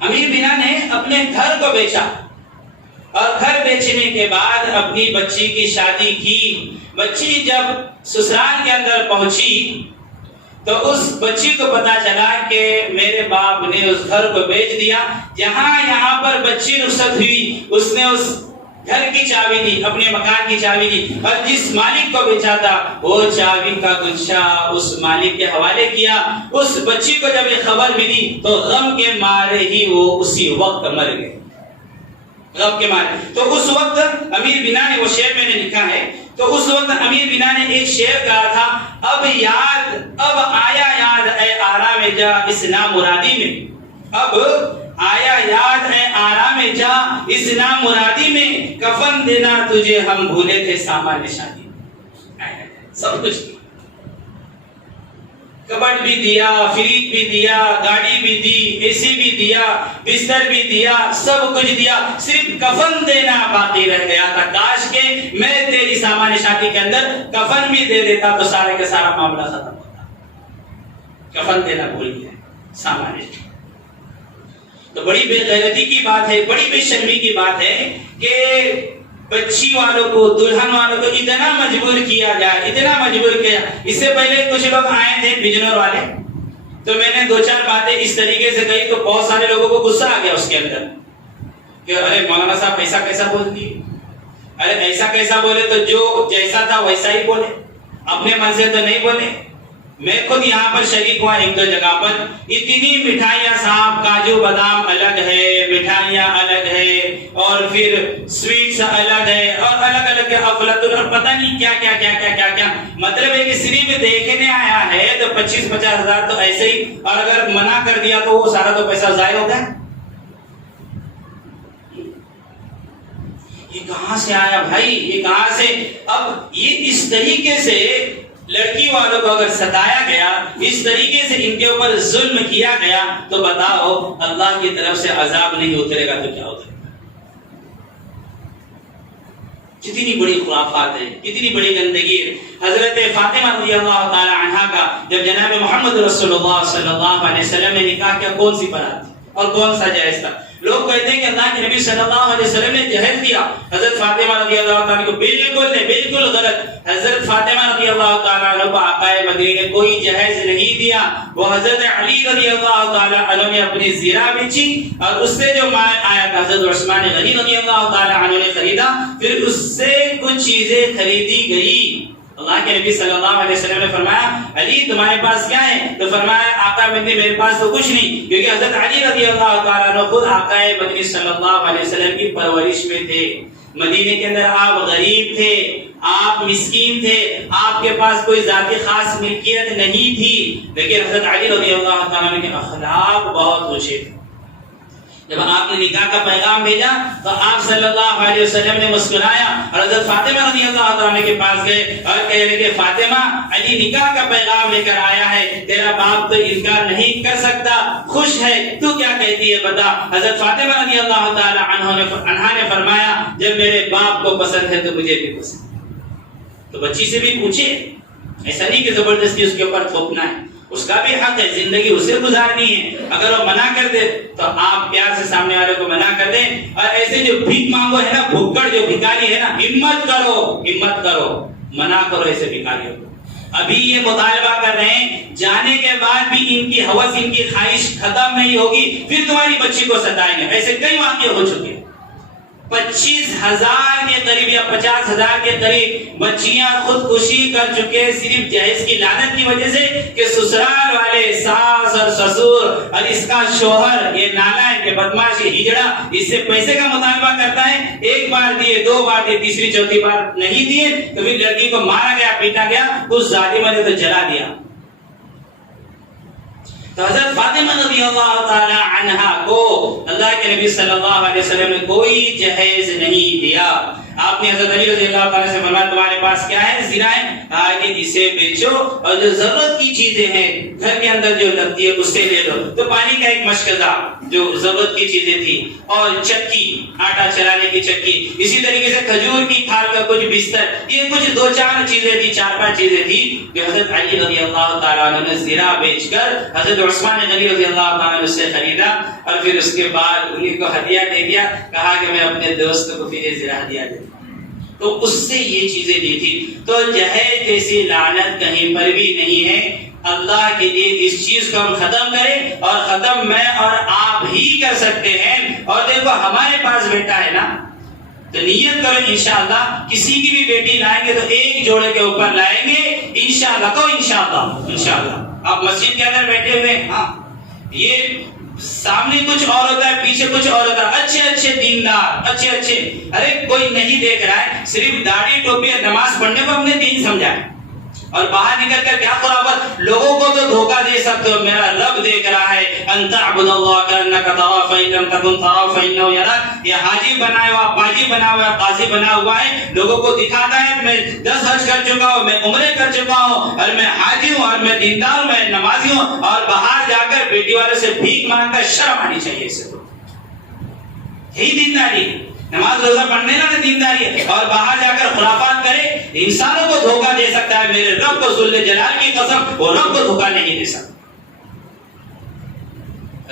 امیر بنا نے اپنے گھر کو بیچا اور گھر بیچنے کے بعد اپنی بچی کی شادی کی. بچی جب سسرال کے اندر پہنچی تو اس بچی کو پتا چلا کہ میرے باپ نے اس گھر کو بیچ دیا. یہاں پر بچی رخصت ہوئی, اس نے اس گھر کی چابی دی, اپنے مکان کی چابی دی, اور جس مالک کو بیچا تھا وہ چابی کا گچھا اس مالک کے حوالے کیا. اس بچی کو جب یہ خبر ملی تو غم کے مارے ہی وہ اسی وقت مر گئے, غم کے مارے. تو اس وقت امیر بنا نے, وہ شعر میں نے لکھا ہے, تو اس وقت امیر بنا نے ایک شعر کہا تھا, اب آیا یاد اے آرام جا اس نامرادی میں, اب آیا یاد اے آرام جا اس نامرادی میں, کفن دینا تجھے ہم بھولے تھے سامان شادی. سب کچھ کبٹ بھی دیا, فریج بھی دیا, گاڑی بھی دی, اے سی بھی دیا, بستر بھی دیا, سب کچھ دیا, صرف کفن دینا باقی رہ گیا تھا. کاش کہ میں تیری سامان شادی کے اندر کفن بھی دے دیتا تو سارے کا سارا معاملہ ختم ہوتا. کفن دینا بھول گیا سامان شادی. تو بڑی بے غیرتی کی بات ہے, بڑی بے شرمی کی بات ہے کہ بچی والوں کو, دلہن والوں کو اتنا مجبور کیا جائے, اتنا مجبور کیا. اس سے پہلے کچھ لوگ آئے تھے بجنور والے, تو میں نے 2-4 باتیں اس طریقے سے کہی تو بہت سارے لوگوں کو غصہ آ گیا اس کے اندر کہ ارے مولانا صاحب ایسا کیسا بول دیے, ارے ایسا کیسا بولے, تو جو جیسا تھا ویسا ہی بولے, اپنے من سے تو نہیں بولے. میں خود یہاں پر شریک ہوا 1-2 جگہ پر. اتنی مٹھائیاں صاحب, کاجو بادام الگ ہے, مٹھائیاں الگ ہے, اور پھر سویٹس الگ ہے, اور الگ الگ افلاطون اور پتہ نہیں کیا کیا کیا کیا کیا کیا. مطلب ہے کہ صرف دیکھنے آیا ہے تو 25-50 ہزار تو ایسے ہی, اور اگر منع کر دیا تو وہ سارا تو پیسہ ضائع ہو گیا. یہ کہاں سے آیا بھائی, یہ کہاں سے؟ اب یہ اس طریقے سے لڑکی والوں کو اگر ستایا گیا, اس طریقے سے ان کے اوپر ظلم کیا گیا, تو بتاؤ اللہ کی طرف سے عذاب نہیں اترے گا تو کیا اترے گا؟ کتنی بڑی خرافات ہے, کتنی بڑی گندگی ہے. حضرت فاطمہ رضی اللہ تعالی عنہا کا جب جناب محمد رسول اللہ صلی اللہ علیہ وسلم نے نکاح کیا, کون سی بارات تھی اور کون سا جہیز تھا؟ لوگ کہتے ہیں کہ اللہ کے نبی صلی اللہ علیہ وسلم نے جہیز دیا. حضرت فاطمہ رضی اللہ تعالیٰ کو بالکل نہیں, بالکل غلط. حضرت فاطمہ رضی اللہ تعالیٰ عنہ کو آقا مدنی نے کوئی جہیز نہیں دیا. وہ حضرت علی رضی اللہ تعالیٰ عنہ نے اپنی زیرہ بیچی, اور اس سے جو مال آیا تھا حضرت عثمان غنی رضی اللہ تعالیٰ عنہ نے خریدا, پھر اس سے کچھ چیزیں خریدی گئی. اللہ کے نبی صلی اللہ علیہ وسلم نے فرمایا علی تمہارے پاس کیا ہے؟ تو فرمایا آقا مدنی میرے پاس تو کچھ نہیں, کیونکہ حضرت علی رضی اللہ تعالیٰ عنہ خود آقا مدنی صلی اللہ علیہ وسلم کی پرورش میں تھے. مدینے کے اندر آپ غریب تھے, آپ مسکین تھے, آپ کے پاس کوئی ذاتی خاص ملکیت نہیں تھی, لیکن حضرت علی رضی اللہ تعالیٰ عنہ کے اخلاق بہت اونچے تھے. جب آپ نے نکاح کا پیغام بھیجا تو آپ صلی اللہ علیہ وسلم نے مسکرایا اور حضرت فاطمہ رضی اللہ تعالیٰ کے پاس گئے اور کہہ رہے کہ فاطمہ علی نکاح کا پیغام لے کر آیا ہے, تیرا باپ تو انکار نہیں کر سکتا, خوش ہے, تو کیا کہتی ہے بتا. حضرت فاطمہ رضی اللہ تعالیٰ عنہا نے فرمایا جب میرے باپ کو پسند ہے تو مجھے بھی پسند. تو بچی سے بھی پوچھے, ایسا نہیں کہ زبردستی اس کے اوپر تھوپنا ہے, اس کا بھی حق ہے, زندگی اسے گزارنی ہے. اگر وہ منع کر دے تو آپ پیار سے سامنے والے کو منع کر دیں. اور ایسے جو بھیک مانگو ہے نا, بھوکڑ جو بھکاری ہے نا, ہمت کرو, ہمت کرو, منع کرو ایسے بھکاریوں کو. ابھی یہ مطالبہ کر رہے ہیں, جانے کے بعد بھی ان کی ہوس, ان کی خواہش ختم نہیں ہوگی, پھر تمہاری بچی کو ستائیں گے. ایسے کئی واقعے ہو چکے. 25,000 کے قریب یا 50,000 کے قریب بچیاں خودکشی کر چکے صرف جہیز کی لعنت کی وجہ سے کہ سسرال والے ساس اور سسور اور اس کا شوہر یہ نالائق کے بدماش یہ ہجڑا اس سے پیسے کا مطالبہ کرتا ہے. 1 بار دیے, 2 بار دیے, تیسری چوتھی بار نہیں دیے تو پھر لڑکی کو مارا گیا, پیٹا گیا, اس ظالم نے تو جلا دیا. تو حضرت فاطمہ رضی اللہ تعالی عنہا کو اللہ کے نبی صلی اللہ علیہ وسلم نے کوئی جہیز نہیں دیا. آپ آپ نے حضرت علی رضی اللہ تعالیٰ سے فرمایا تمہارے پاس کیا ہے؟ زنا ہے، کہ اسے بیچو اور جو ضرورت کی چیزیں ہیں گھر کے اندر جو لگتی ہے اس سے لے لو۔ تو پانی کا ایک مشکزہ جو ضرورت کی چیزیں تھی، اور چکی آٹا چلانے کی چکی، اسی طریقے سے کھجور کی کھال کا کچھ بستر، یہ کچھ دو چار چیزیں تھی، چار پانچ چیزیں تھی جو حضرت علی رضی اللہ تعالیٰ عنہ نے زرا بیچ کر حضرت عثمان غنی رضی اللہ تعالیٰ عنہ سے خریدا، اور پھر اس کے بعد انہیں کو ہدیہ دے دیا، کہا کہ میں اپنے دوست کو پھر زرا ہدیہ دے دوں۔ تو اس سے یہ چیزیں دی تھی۔ تو جہیز جیسی لعنت کہیں پر بھی نہیں ہے۔ اللہ کے لیے اس چیز کو ہم ختم کریں، اور ختم میں اور آپ ہی کر سکتے ہیں۔ اور دیکھو ہمارے پاس بیٹا ہے نا، تو نیت کرو انشاءاللہ کسی کی بھی بیٹی لائیں گے تو ایک جوڑے کے اوپر لائیں گے انشاءاللہ۔ تو انشاءاللہ آپ مسجد کے اندر بیٹھے ہوئے، ہاں یہ سامنے کچھ اور ہوتا ہے، پیچھے کچھ اور ہوتا ہے، اچھے اچھے دیندار، اچھے اچھے، ارے کوئی نہیں دیکھ رہا ہے، صرف داڑھی ٹوپی اور نماز پڑھنے کو ہم نے دین سمجھا ہے، اور باہر نکل کر کیا خرابت، لوگوں کو تو دھوکہ دے سکتے ہو، میرا رب دیکھ رہا ہے، ان تعبد اللہ کانک تراہ فإن لم تکن تراہ فإنہ یراک۔ یہ حاجی بنا ہوا، باجی بنا ہوا، قاضی بنا ہوا ہے، لوگوں کو دکھاتا ہے میں 10 حج کر چکا ہوں، میں عمرے کر چکا ہوں، اور میں حاجی ہوں، اور میں دیندار ہوں، میں نمازی ہوں، اور باہر جا کر بیٹی والے سے بھیک مانگتا ہے، شرم آنی چاہیے اسے۔ یہی دینداری ہے، نماز روزہ پڑھنے نا دینداری ہے، اور باہر جا کر خرافات کرے، انسانوں کو دھوکہ دے سکتا ہے، میرے رب کو ذل جلال کی قسم وہ رب کو دھوکہ نہیں دے سکتا۔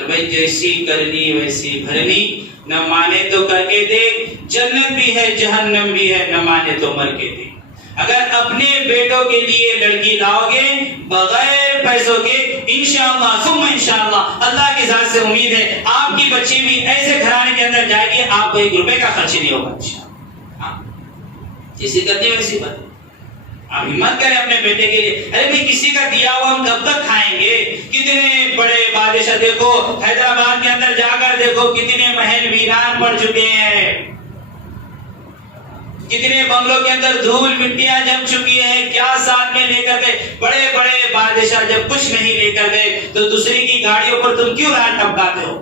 بھائی جیسی کرنی ویسی بھرنی، نہ مانے تو کر کے دیکھ، جنت بھی ہے جہنم بھی ہے، نہ مانے تو مر کے دیکھ۔ اگر اپنے بیٹوں کے لیے لڑکی لاؤ گے بغیر پیسوں کے، انشاءاللہ ثم انشاءاللہ اللہ کی ذات سے امید ہے آپ کی بچی بھی ایسے گھرانے کے اندر جائے گی، آپ کو 1 روپے کا خرچ نہیں ہوگا انشاءاللہ۔ جیسی کرتے ویسی بات، آپ ہمت کریں اپنے بیٹے کے لیے۔ ارے بھائی کسی کا دیا ہوا ہم کب تک کھائیں گے؟ کتنے بڑے بادشاہ دیکھو، حیدرآباد کے اندر جا کر دیکھو کتنے محل ویران پڑ چکے ہیں، کتنے بنگلوں کے اندر دھول مٹیاں جم چکی ہے، کیا ساتھ میں لے کر گئے؟ بڑے بڑے بادشاہ جب کچھ نہیں لے کر گئے تو دوسرے کی گاڑیوں پر تم کیوں رات ٹپکاتے ہو؟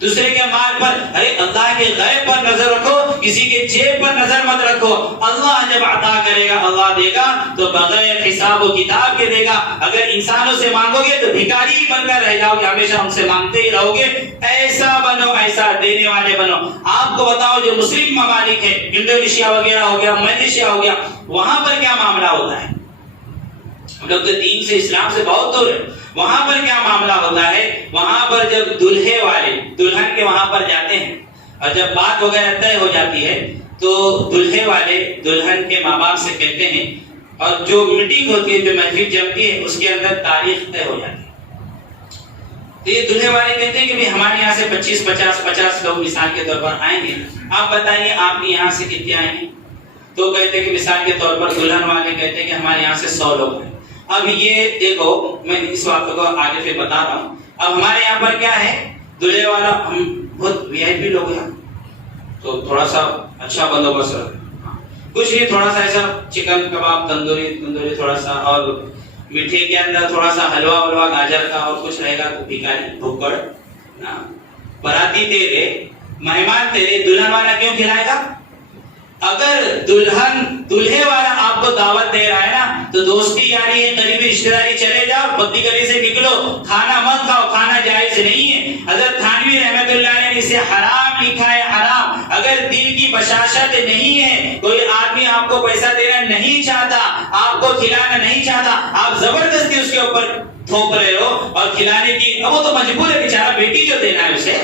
دوسرے کے مال پر، ارے اللہ کے غیب پر نظر رکھو، کسی کے جیب پر نظر مت رکھو۔ اللہ جب عطا کرے گا، اللہ دے گا تو بغیر حساب و کتاب کے دے گا۔ اگر انسانوں سے مانگو گے تو بھکاری بن کر رہ جاؤ گے، ہمیشہ ان سے مانگتے ہی رہو گے۔ ایسا بنو، ایسا دینے والے بنو۔ آپ کو بتاؤ جو مسلم ممالک ہے، انڈونیشیا وغیرہ ہو گیا، ملیشیا ہو گیا، وہاں پر کیا معاملہ ہوتا ہے؟ ہم لوگ تو دین سے، اسلام سے بہت دور ہے۔ وہاں پر کیا معاملہ ہوتا ہے؟ وہاں پر جب دلہے والے دلہن کے وہاں پر جاتے ہیں، اور جب بات وغیرہ طے ہو جاتی ہے تو دلہے والے دلہن کے ماں باپ سے کہتے ہیں، اور جو میٹنگ ہوتی ہے، جو محفل جمتی ہے، اس کے اندر تاریخ طے ہو جاتی ہے۔ تو یہ دلہے والے کہتے ہیں کہ ہمارے یہاں سے 25-50 لوگ مثال کے طور پر آئیں گے، آپ بتائیے آپ کے یہاں سے کتنے آئیں گے؟ تو کہتے ہیں کہ مثال کے طور پر دلہن والے کہتے ہیں کہ ہمارے یہاں سے 100 لوگ ہیں۔ اب یہ دیکھو، میں اس بات کو آگے پھر بتا رہا ہوں۔ اب ہمارے یہاں پر کیا ہے، دلہے والا ہم بہت وی آئی پی لوگ ہیں، تو تھوڑا سا اچھا بندوبست کچھ نہیں، تھوڑا سا ایسا چکن کباب تندوری تھوڑا سا، اور میٹھے کے اندر تھوڑا سا حلوہ گاجر کا اور کچھ رہے گا، تو بھکاری بھوکڑ براتی تیرے، مہمان تیرے، دلہن والا کیوں کھلائے گا؟ اگر دلہے والا آپ کو دعوت دے رہا ہے نا، تو دوستی یاری ہے، قریبی رشتہ داری، چلے جاؤ، بگی گلی سے نکلو، کھانا مت کھاؤ، کھانا جائز نہیں ہے۔ حضرت تھانوی رحمت اللہ علیہ نے اسے حرام لکھا ہے، حرام۔ اگر دل کی بشاشت نہیں ہے، کوئی آدمی آپ کو پیسہ دینا نہیں چاہتا، آپ کو کھلانا نہیں چاہتا، آپ زبردستی اس کے اوپر تھوپ رہے ہو اور کھلانے کی، وہ تو مجبور ہے بیچارہ، بیٹی جو دینا ہے اسے۔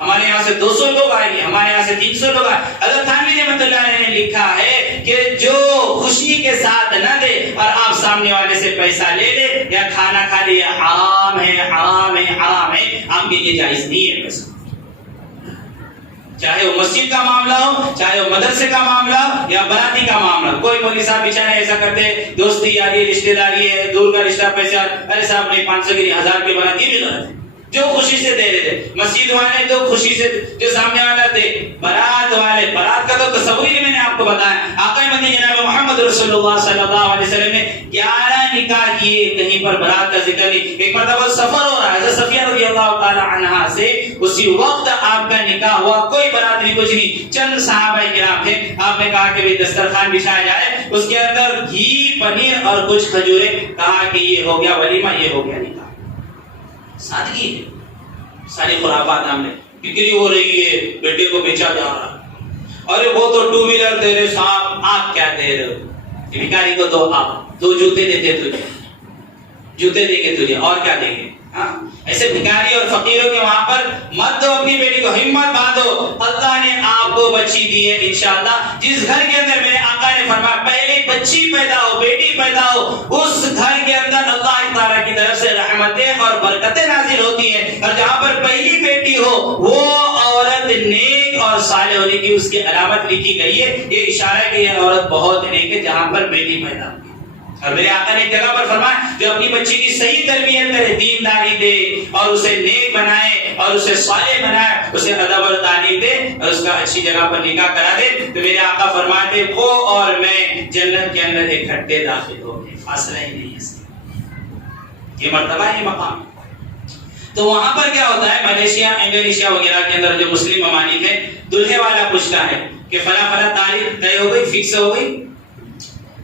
ہمارے یہاں سے 200 لوگ آئیں گے، ہمارے یہاں سے 300 لوگ آئیں۔ حضرت تھانوی رحمۃ اللہ علیہ نے لکھا ہے کہ جو خوشی کے ساتھ نہ دے اور آپ سامنے والے سے پیسہ لے لے یا کھانا کھا لے، یہ حرام ہے، حرام ہے، حرام ہے، آپ کے لیے جائز نہیں ہے پیسہ۔ چاہے وہ مسجد کا معاملہ ہو، چاہے وہ مدرسے کا معاملہ ہو، یا براتی کا معاملہ۔ کوئی مولوی صاحب بیچارے ایسا کرتے ہیں، دوستی یاری، رشتہ داری ہے، دور کا رشتہ، پیسہ، ارے صاحب نہیں 500 کی 1000 کی براتی، یہ بھی غلط ہے۔ جو خوشی سے دے رہے تھے، مسجد والے تو خوشی سے، جو سامنے والا دے، برات والے، برات کا تو تصور ہی میں نے آپ کو بتایا۔ آقا مدینہ جناب محمد رسول اللہ صلی اللہ علیہ وسلم نے 11 نکاح کیے, کہیں پر برات کا ذکر نہیں. ایک مرتبہ سفر ہو رہا ہے, حضرت صفیہ رضی اللہ تعالی عنہا سے اسی وقت آپ کا نکاح ہوا, کوئی برات نہیں, کچھ نہیں, چند صحابہ کرام تھے. آپ نے کہا کہ بھی دسترخوان بچھایا جائے, اس کے اندر گھی, پنیر اور کچھ کھجوریں, کہا کہ یہ ہو گیا ولیمہ, یہ ہو گیا نکاح. سادگی ہے. ساری خرافات ہم نے, بکری ہو رہی ہے, بیٹے کو بیچا جا رہا ہے, ارے وہ تو ٹو ویلر دے رہے صاحب, آپ کیا دے رہے ہو؟ بھکاری کو تو آپ 2 جوتے دیتے تجھے, جوتے دیں گے تجھے, اور کیا دیں گے؟ ایسے بھکاری اور فقیروں کے وہاں پر مت دو اپنی بیٹی کو, ہمت باندھو, اللہ نے آپ کو بچی دی ہے انشاءاللہ. جس گھر کے اندر میرے آقا نے فرمایا پہلے بچی پیدا ہو, بیٹی پیدا ہو, اس گھر کے اندر اللہ تعالیٰ کی طرف سے رحمتیں اور برکتیں نازل ہوتی ہیں. اور جہاں پر پہلی بیٹی ہو وہ عورت نیک اور صالح ہونے کی اس کی علامت لکھی گئی ہے. یہ اشارہ ہے کہ یہ عورت بہت نیک ہے جہاں پر بیٹی پیدا ہو. اور میرے آقا نے ایک جگہ پر فرمایا جو اپنی بچی کی صحیح تربیت کرے, دینداری دے اور اسے نیک بنائے اور اسے صالح بنائے, اسے ادب اور تعلیم دے اور اس کا اچھی جگہ پر نکاح کرا دے, تو میرے آقا فرماتے وہ اور میں جنت کے اندر اکٹھے داخل ہو گئے, فاصلہ ہی نہیں ہے. یہ مرتبہ ہے, یہ مقام. تو وہاں پر کیا ہوتا ہے, ملیشیا, انڈونیشیا وغیرہ کے اندر جو مسلم ممالک ہے, دلہے والا پوچھتا ہے کہ فلاں فلاں تاریخ طے ہو گئی, فکس ہو گئی,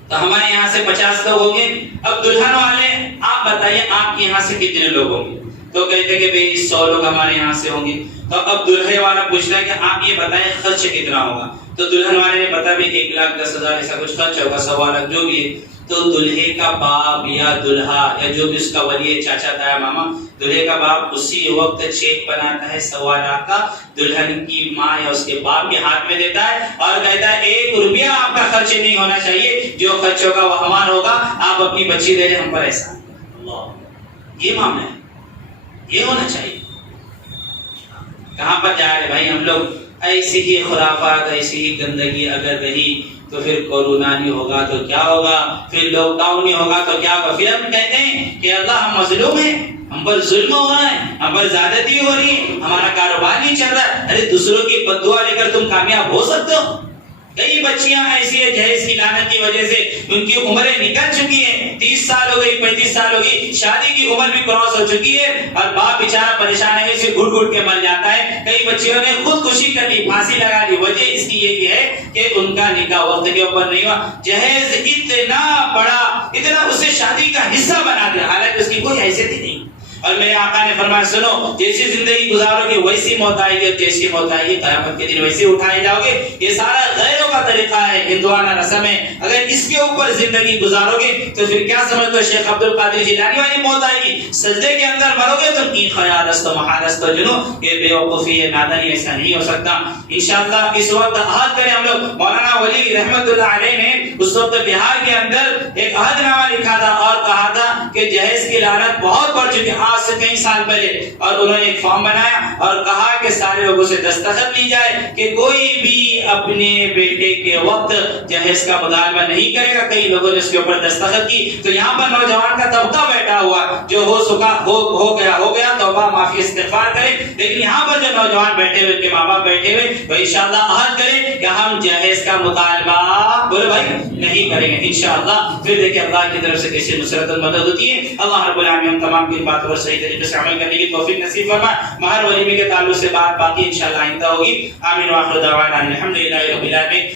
تو ہمارے یہاں سے 50 لوگ ہوں گے. اب دلہن والے آپ بتائیے آپ کے یہاں سے کتنے لوگ ہوں گے؟ تو کہتے کہ بھئی 100 لوگ ہمارے یہاں سے ہوں گے. تو اب دلہے والا پوچھتا ہے کہ آپ یہ بتائیں خرچ کتنا ہوگا؟ تو دلہن والے نے بتا بھی 1,10,000 ایسا کچھ خرچ ہوگا, 1.25 لاکھ جو بھی ہے. تو دلہے کا باپ یا دلہا یا جو بھی اس کا ولی ہے, چاچا تایا ماما, دلہے کا باپ اسی وقت چیک بناتا ہے 1.25 لاکھ کا, دلہن کی ماں یا اس کے باپ کے ہاتھ میں دیتا ہے اور کہتا ہے 1 روپیہ آپ کا خرچ نہیں ہونا چاہیے, جو خرچ ہوگا وہ ہمارا ہوگا, آپ اپنی بچی دے دیں, ہم پر احسان. اللہ, یہ معاملہ ہے, یہ ہونا چاہیے. کہاں پر جا رہے بھائی ہم لوگ؟ ایسی ہی خرافات, ایسی ہی گندگی اگر رہی تو پھر کورونا نہیں ہوگا تو کیا ہوگا, پھر لاک ڈاؤن نہیں ہوگا تو کیا ہوگا, پھر ہم کہتے ہیں کہ اللہ ہم مظلوم ہیں, ہم پر ظلم ہو رہا ہے, ہم پر زیادتی ہو رہی ہے, ہمارا کاروبار نہیں چل رہا. ارے دوسروں کی بد دعا لے کر تم کامیاب ہو سکتے ہو؟ کئی بچیاں ایسی ہیں جہیز کی لعنت کی وجہ سے ان کی عمریں نکل چکی ہیں, 30 سال ہو گئی, 35 سال ہو گئی, شادی کی عمر بھی کراس ہو چکی ہے, اور باپ بیچارہ پریشان ہے, اسے گھٹ گھٹ کے مر جاتا ہے. کئی بچیوں نے خودکشی کر لی, پھانسی لگا لی. وجہ اس کی یہی ہے کہ ان کا نکاح وقت کے اوپر نہیں ہوا. جہیز اتنا بڑا, اتنا اسے شادی کا حصہ بنا دیا, حالانکہ اس کی کوئی حیثیت ہی نہیں. اور میرے آقا نے فرمایا سنو, جیسی زندگی گزارو گے ویسی موت آئے گی, جیسی موت آئے گی قیامت کے دن ویسے اٹھائے جاؤ گے. یہ سارا غیروں کا طریقہ ہے, ہندوانہ رسم ہے. اگر اس کے اوپر زندگی گزارو گے تو پھر کیا سمجھتے ہو شیخ عبد القادر جیلانی والی موت آئے گی, سجدے کے اندر مرو گے تو کی خیالست و محالست و جنو, یہ بے وقوفی ہے, نادانی, ایسا نہیں ہو سکتا. انشاءاللہ اس وقت عہد کریں ہم لوگ. مولانا ولی رحمت اللہ علیہ نے اس وقت بہار کے اندر ایک عہد نامہ لکھا تھا اور کہا تھا کہ جہیز کی لعنت بہت بڑھ چکی ہے آج سے کئی سال پہلے, اور انہوں نے ایک فارم بنایا اور کہا کہ سارے لوگوں سے دستخط لی جائے کہ کوئی بھی اپنے بیٹے کے وقت جہیز کا مطالبہ نہیں کرے گا. کئی لوگوں نے اس کے اوپر دستخط کی. تو یہاں پر نوجوان کا طبقہ بیٹھا ہوا, جو ہو سکا ہو گیا, توبہ معافی استغفار کرے. لیکن یہاں پر جو نوجوان بیٹھے ہوئے, ان کے ماں باپ بیٹھے ہوئے, وہ انشاءاللہ عہد کریں کہ ہم جہیز کا مطالبہ بولے بھائی نہیں کریں گے انشاءاللہ. پھر دیکھیں اللہ کی طرف سے کیسے نصرت و مدد ہوتی ہے. اللہ رب العالمین ہم تمام کی باتوں پر صحیح طریقے سے عمل کرنے کی توفیق نصیب فرمائے. مہر ولیمے کے تعلق سے بات باقی انشاءاللہ آئندہ ہوگی. آمین. واخر دعوانا الحمدللہ رب العالمین.